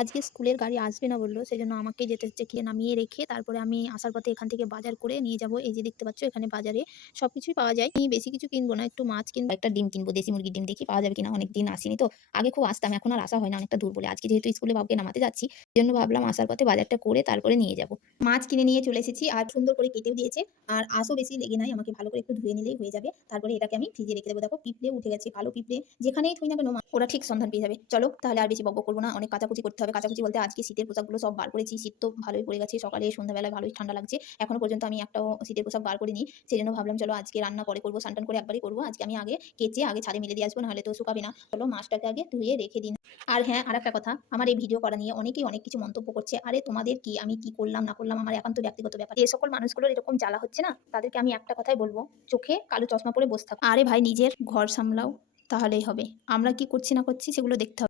আজকে স্কুলের গাড়ি আসবে না বলল, সেজন্য আমাকে যেতে হচ্ছে গিয়ে নামিয়ে রেখে, তারপরে আমি আসার পথে এখান থেকে বাজার করে নিয়ে যাব। এই যে দেখতে পাচ্ছ, এখানে বাজারে সব কিছুই পাওয়া যায়। আমি বেশি কিছু কিনবো না, একটু মাছ কিনবো, একটা ডিম কিনবো, দেশি মুরগির ডিম দেখি পাওয়া যাবে কিনা অনেক দিন আসিনি তো। আগে খুব আসতাম, এখন আর আসা হয় না, অনেকটা দূর বলে। আজকে যেহেতু স্কুলে বাবুকে নামাতে যাচ্ছি সেই জন্য ভাবলাম আসার পথে বাজারটা করে তারপরে নিয়ে যাব। মাছ কিনে নিয়ে চলে এসেছি, আর সুন্দর করে কেটেও দিয়েছে। আর আঁশও বেশি লেগে নাই, আমাকে ভালো করে একটু ধুয়ে নিলেই হয়ে যাবে। তারপরে এটাকে আমি ফ্রিজে রেখে দেবো। দেখো, পিঁপড়ে উঠে গেছে, কালো পিঁপড়ে। যেখানেই থই না কেন ওরা ঠিক সন্ধান পেয়ে যাবে। চলো, তাহলে আর বেশি বকবক করব না, অনেক কাচাকুচি করতে হবে। কাচাকুচি বলতে আজকে শীতের পোশাকগুলো সব বার করেছি। শীত তো ভালোই পড়ে গেছে, সকালে সন্ধ্যাবেলায় ভালোই ঠান্ডা লাগছে। এখনও পর্যন্ত আমি একটাও শীতের পোশাক বার করিনি সেই জন্য ভাবলাম চলো আজকে রান্না পরে করব, স্নান করে একবারই করব। আজকে আমি আগে কেচে, আগে ছাদে মিলে দিয়ে আসব, নাহলে তো শুকাবে না। চলো মাছটাকে আগে ধুয়ে রেখে দিন আর হ্যাঁ আর একটা কথা, আমার এই ভিডিও করা নিয়ে অনেকেই অনেক কিছু মন্তব্য করছে, আরে তোমাদের কি, আমি কি করলাম, না করলাম, আমার একান্ত ব্যক্তিগত ব্যাপার। যে সকল মানুষগুলোর এরকম জ্বালা হচ্ছে না, তাদেরকে আমি একটা কথাই বলব, চোখে কালো চশমা পরে বসে থাকো। আরে ভাই, নিজের ঘর সামলাও, তাহলেই হবে। আমরা কি করছি, না করছি, সেগুলো দেখতে হবে।